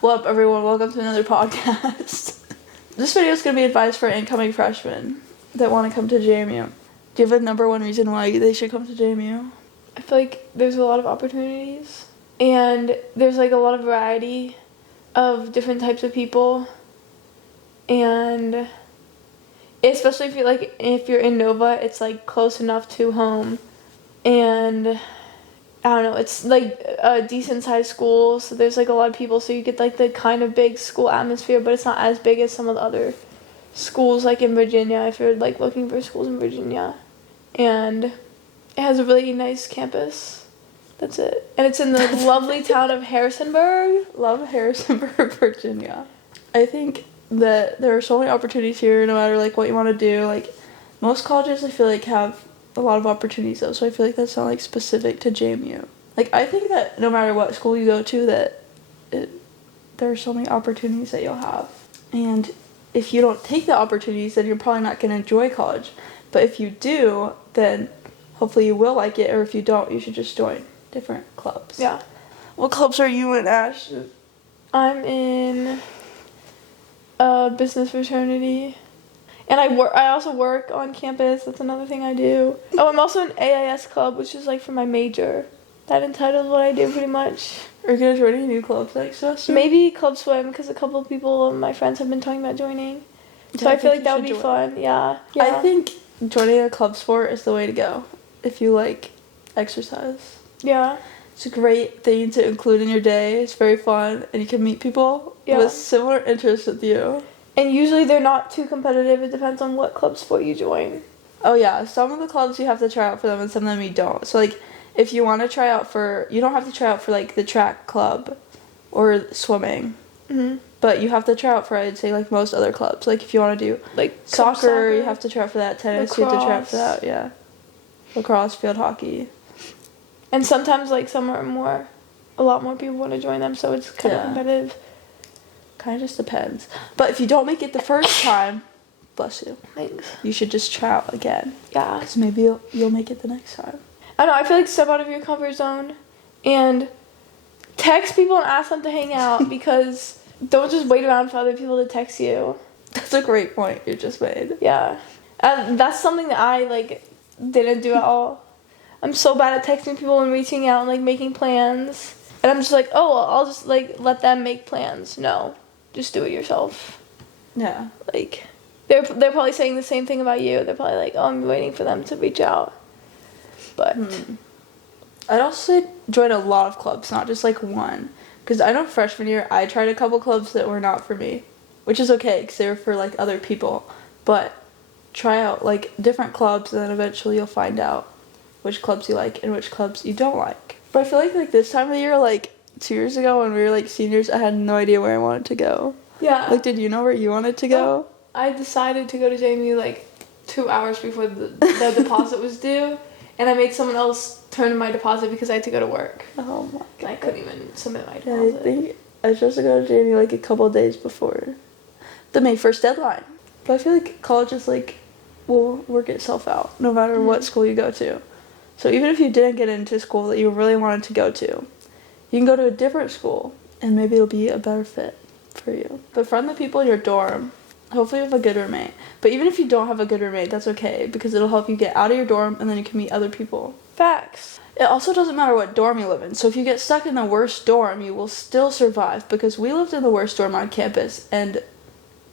What up, everyone? Welcome to another podcast. This video is going to be advice for incoming freshmen that want to come to JMU. Do you have a number one reason why they should come to JMU? I feel like there's a lot of opportunities, and there's like a lot of variety of different types of people, and especially if you're in Nova, it's like close enough to home, and I don't know, it's like a decent sized school, so there's like a lot of people, so you get like the kind of big school atmosphere, but it's not as big as some of the other schools like in Virginia, if you're like looking for schools in Virginia. And it has a really nice campus. That's it. And it's in the lovely town of Harrisonburg. Love Harrisonburg, Virginia. I think that there are so many opportunities here, no matter like what you want to do. Like most colleges, I feel like have a lot of opportunities though, so I feel like that's not like specific to JMU. Like I think that no matter what school you go to, there are so many opportunities that you'll have, and if you don't take the opportunities, then you're probably not going to enjoy college. But if you do, then hopefully you will like it, or if you don't, you should just join different clubs. Yeah. What clubs are you in, Ash? I'm in a business fraternity. And I also work on campus. That's another thing I do. Oh, I'm also in AIS club, which is like for my major. That entitles what I do pretty much. Are you going to join any new clubs next semester? Maybe club swim, because a couple of people, my friends, have been talking about joining. So Yeah, I feel like that would be join. fun. Yeah. I think joining a club sport is the way to go if you like exercise. Yeah. It's a great thing to include in your day. It's very fun, and you can meet people with similar interests with you. And usually they're not too competitive. It depends on what club sport you join. Oh yeah, some of the clubs you have to try out for them, and some of them you don't. So like, if you want to try out you don't have to try out for like the track club or swimming. Mm-hmm. But you have to try out for, I'd say, like most other clubs. Like if you want to do like soccer, you have to try out for that. Tennis, lacrosse. you have to try out for that. Yeah, lacrosse, field hockey. And sometimes like some are a lot more people want to join them, so it's kind of competitive. Kind of just depends. But if you don't make it the first time, bless you. Thanks. You should just try out again. Yeah. Because maybe you'll make it the next time. I know, I feel like step out of your comfort zone and text people and ask them to hang out, because don't just wait around for other people to text you. That's a great point you just made. Yeah. And that's something that I like didn't do at all. I'm so bad at texting people and reaching out and like making plans. And I'm just like, oh, well, I'll just like let them make plans. No. Just do it yourself. Yeah. Like, they're probably saying the same thing about you. They're probably like, oh, I'm waiting for them to reach out. But I'd also say join a lot of clubs, not just like one. Because I know freshman year, I tried a couple clubs that were not for me, which is okay because they were for like other people. But try out like different clubs, and then eventually you'll find out which clubs you like and which clubs you don't like. But I feel like this time of the year, like 2 years ago when we were like seniors, I had no idea where I wanted to go. yeah. Like, did you know where you wanted to go? I decided to go to JMU like 2 hours before the deposit was due, and I made someone else turn in my deposit because I had to go to work. Oh my god. And I couldn't even submit my Yeah, deposit. I think I was supposed to go to JMU like a couple of days before the May 1st deadline. But I feel like colleges will work itself out no matter what school you go to. So even if you didn't get into school that you really wanted to go to, you can go to a different school and maybe it'll be a better fit for you. Befriend the people in your dorm. Hopefully you have a good roommate. But even if you don't have a good roommate, that's okay, because it'll help you get out of your dorm and then you can meet other people. Facts. It also doesn't matter what dorm you live in. So if you get stuck in the worst dorm, you will still survive, because we lived in the worst dorm on campus and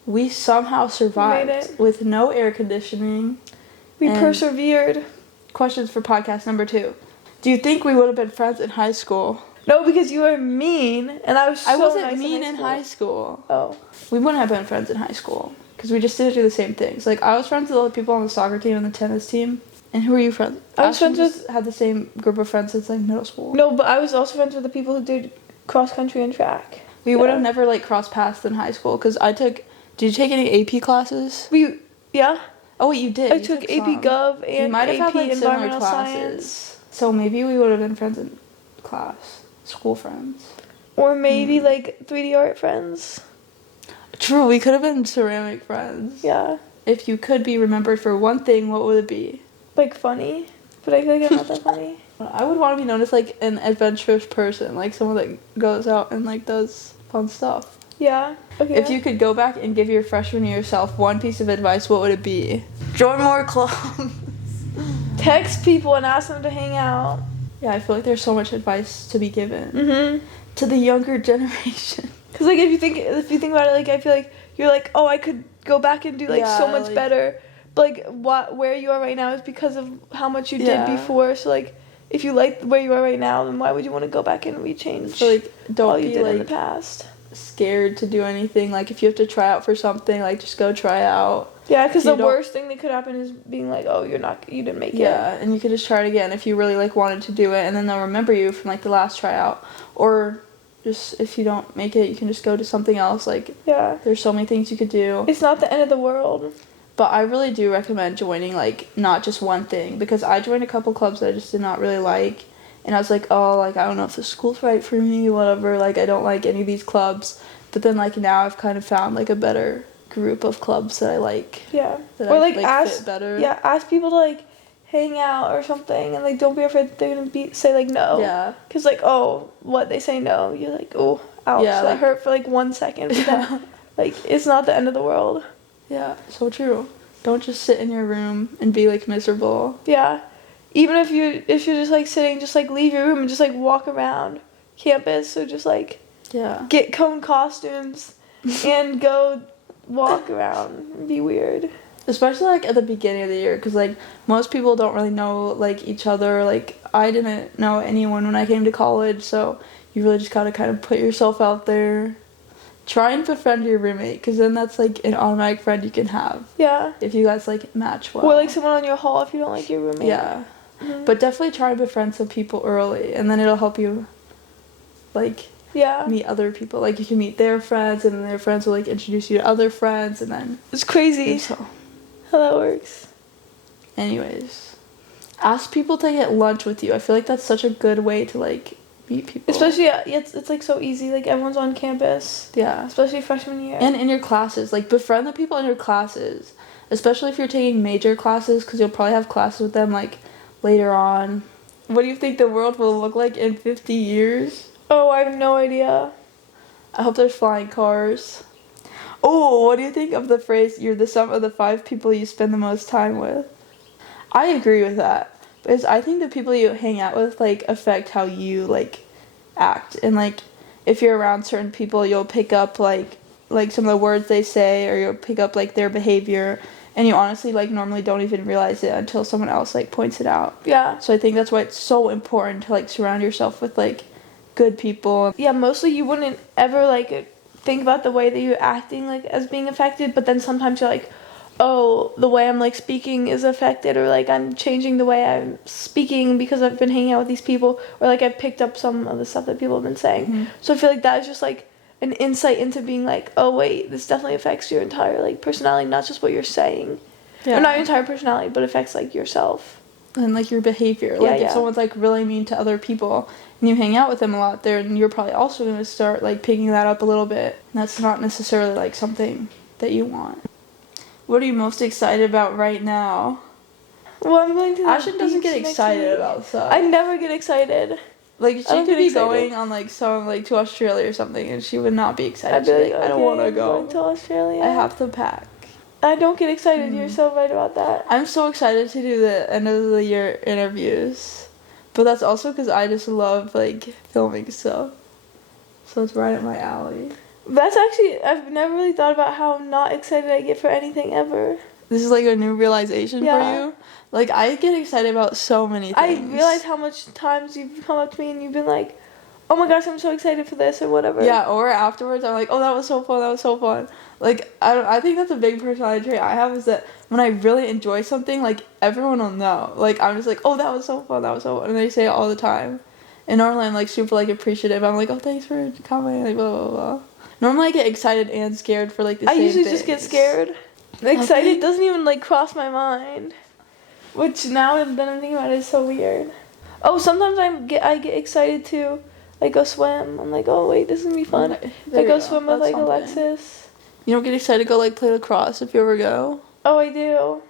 we somehow survived. Made it. With no air conditioning. We And persevered. Questions for podcast number 2. Do you think we would have been friends in high school? No, because you were mean, and I was so I wasn't nice mean in high school. Oh. We wouldn't have been friends in high school because we just didn't do the same things. Like, I was friends with all the people on the soccer team and the tennis team. And who were you friends? I was friends with. Had the same group of friends since like middle school. No, but I was also friends with the people who did cross country and track. We would have never like crossed paths in high school because I took. Did you take any AP classes? Yeah. Oh wait, you did. I You took AP some. Gov and We might have AP had like similar Environmental classes. Science. So maybe we would have been friends in class, school friends. Or maybe like 3D art friends. True, we could have been ceramic friends. Yeah. If you could be remembered for one thing, what would it be? Like funny. But I feel like I'm not that funny. I would want to be known as like an adventurous person, like someone that goes out and like does fun stuff. Yeah. Okay. If you could go back and give your freshman year self one piece of advice, what would it be? Join more clubs. Text people and ask them to hang out. Yeah, I feel like there's so much advice to be given Mm-hmm. to the younger generation. Cause like if you think about it, like I feel like you're like, oh, I could go back and do like so much better. But like where you are right now is because of how much you did before. So like, if you like where you are right now, then why would you want to go back and rechange? So like, don't all be you did like in the past. Scared to do anything. Like if you have to try out for something, like just go try out. Yeah, because the worst thing that could happen is being like, oh, you didn't make it. Yeah, and you could just try it again if you really like wanted to do it, and then they'll remember you from like the last tryout. Or just if you don't make it, you can just go to something else. Like there's so many things you could do. It's not the end of the world. But I really do recommend joining like not just one thing, because I joined a couple clubs that I just did not really like, and I was like, oh, like I don't know if the school's right for me, whatever. Like I don't like any of these clubs. But then like now I've kind of found like a better group of clubs that I like. Yeah. That or I like fit better. Yeah, ask people to like hang out or something, and like don't be afraid that they're gonna say like no. Yeah. Cause like what they say no, you're like oh ouch, Yeah, that like, hurt for like 1 second, but then like it's not the end of the world. Yeah, so true. Don't just sit in your room and be like miserable. Yeah, even if you're just like sitting, just like leave your room and just like walk around campus. So just like get cone costumes and go walk around and be weird. Especially like at the beginning of the year, because like most people don't really know like each other. Like I didn't know anyone when I came to college, so you really just gotta kind of put yourself out there. Try and befriend your roommate, because then that's like an automatic friend you can have. Yeah. If you guys like match well. Or like someone on your hall if you don't like your roommate. Yeah. Mm-hmm. But definitely try and befriend some people early, and then it'll help you like meet other people. Like you can meet their friends, and then their friends will like introduce you to other friends, and then it's crazy so how that works. Anyways, ask people to get lunch with you. I feel like that's such a good way to like meet people. Especially it's like so easy. Like everyone's on campus. Yeah. Especially freshman year. And in your classes, like befriend the people in your classes, especially if you're taking major classes, because you'll probably have classes with them like later on. What do you think the world will look like in 50 years? Oh, I have no idea. I hope there's flying cars. Oh, what do you think of the phrase, you're the sum of the 5 people you spend the most time with? I agree with that, because I think the people you hang out with, like, affect how you, like, act. And, like, if you're around certain people, you'll pick up, like some of the words they say, or you'll pick up, like, their behavior, and you honestly, like, normally don't even realize it until someone else, like, points it out. Yeah. So I think that's why it's so important to, like, surround yourself with, like, good people. Yeah, mostly you wouldn't ever, like, think about the way that you're acting, like, as being affected, but then sometimes you're like, oh, the way I'm, like, speaking is affected, or, like, I'm changing the way I'm speaking because I've been hanging out with these people, or, like, I've picked up some of the stuff that people have been saying. Mm-hmm. So I feel like that is just, like, an insight into being like, oh, wait, this definitely affects your entire, like, personality, not just what you're saying. Yeah. Or not your entire personality, but affects, like, yourself. And, like, your behavior. Like, if someone's, like, really mean to other people, and you hang out with them a lot, then you're probably also going to start, like, picking that up a little bit. And that's not necessarily, like, something that you want. What are you most excited about right now? Well, I'm going to the Ashton doesn't get excited about stuff. I never get excited. Like, she could be going on, like, some, like, to Australia or something, and she would not be excited. I'd be like, I don't want to go. Going to Australia. I have to pack. I don't get excited. You're so right about that. I'm so excited to do the end of the year interviews. But that's also because I just love, like, filming stuff. So it's right up my alley. That's actually, I've never really thought about how not excited I get for anything ever. This is, like, a new realization for you? Like, I get excited about so many things. I realize how much times you've come up to me and you've been like, oh my gosh, I'm so excited for this, or whatever. Yeah, or afterwards, I'm like, oh, that was so fun. Like, I think that's a big personality trait I have, is that when I really enjoy something, like, everyone will know. Like, I'm just like, oh, that was so fun. And they say it all the time. And normally I'm, like, super, like, appreciative. I'm like, oh, thanks for coming, like, blah, blah, blah. Normally I get excited and scared for, like, the same things. I usually things. just get scared. Excited doesn't even, like, cross my mind. Which now that I'm thinking about it is so weird. Oh, sometimes I get excited to, like, go swim. I'm like, oh, wait, this is going to be fun. Like, go swim with, like, Alexis. You don't get excited to go, like, play lacrosse if you ever go? Oh, I do.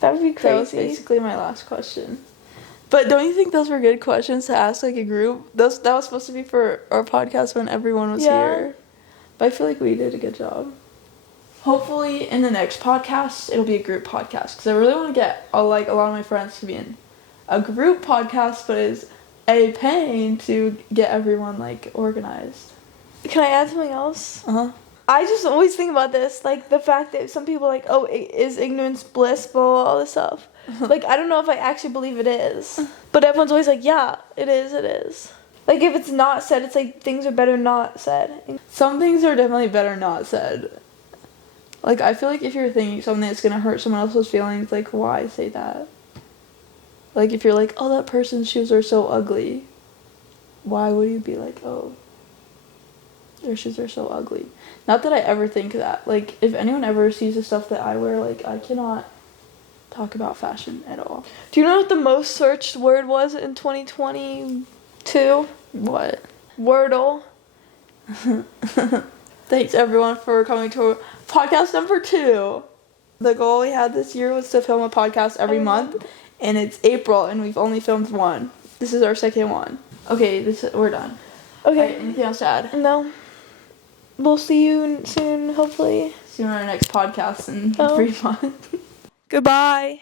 That would be crazy. That was basically my last question. But don't you think those were good questions to ask, like, a group? That was supposed to be for our podcast when everyone was here. But I feel like we did a good job. Hopefully in the next podcast, it'll be a group podcast. Because I really want to get a lot of my friends to be in a group podcast, but it's a pain to get everyone, like, organized. Can I add something else? Uh-huh. I just always think about this, like, the fact that some people are like, oh, is ignorance bliss, blah, blah, all this stuff. Like, I don't know if I actually believe it is. But everyone's always like, yeah, it is. Like, if it's not said, it's like, things are better not said. Some things are definitely better not said. Like, I feel like if you're thinking something that's gonna hurt someone else's feelings, like, why say that? Like, if you're like, oh, that person's shoes are so ugly, why would you be like, oh, their shoes are so ugly? Not that I ever think that. Like, if anyone ever sees the stuff that I wear, like, I cannot talk about fashion at all. Do you know what the most searched word was in 2022? What? Wordle. Thanks, everyone, for coming to podcast number 2. The goal we had this year was to film a podcast every month, and it's April, and we've only filmed one. This is our second one. Okay, we're done. Okay. Right, anything else to add? No. We'll see you soon, hopefully. See you on our next podcast in 3 months. Goodbye.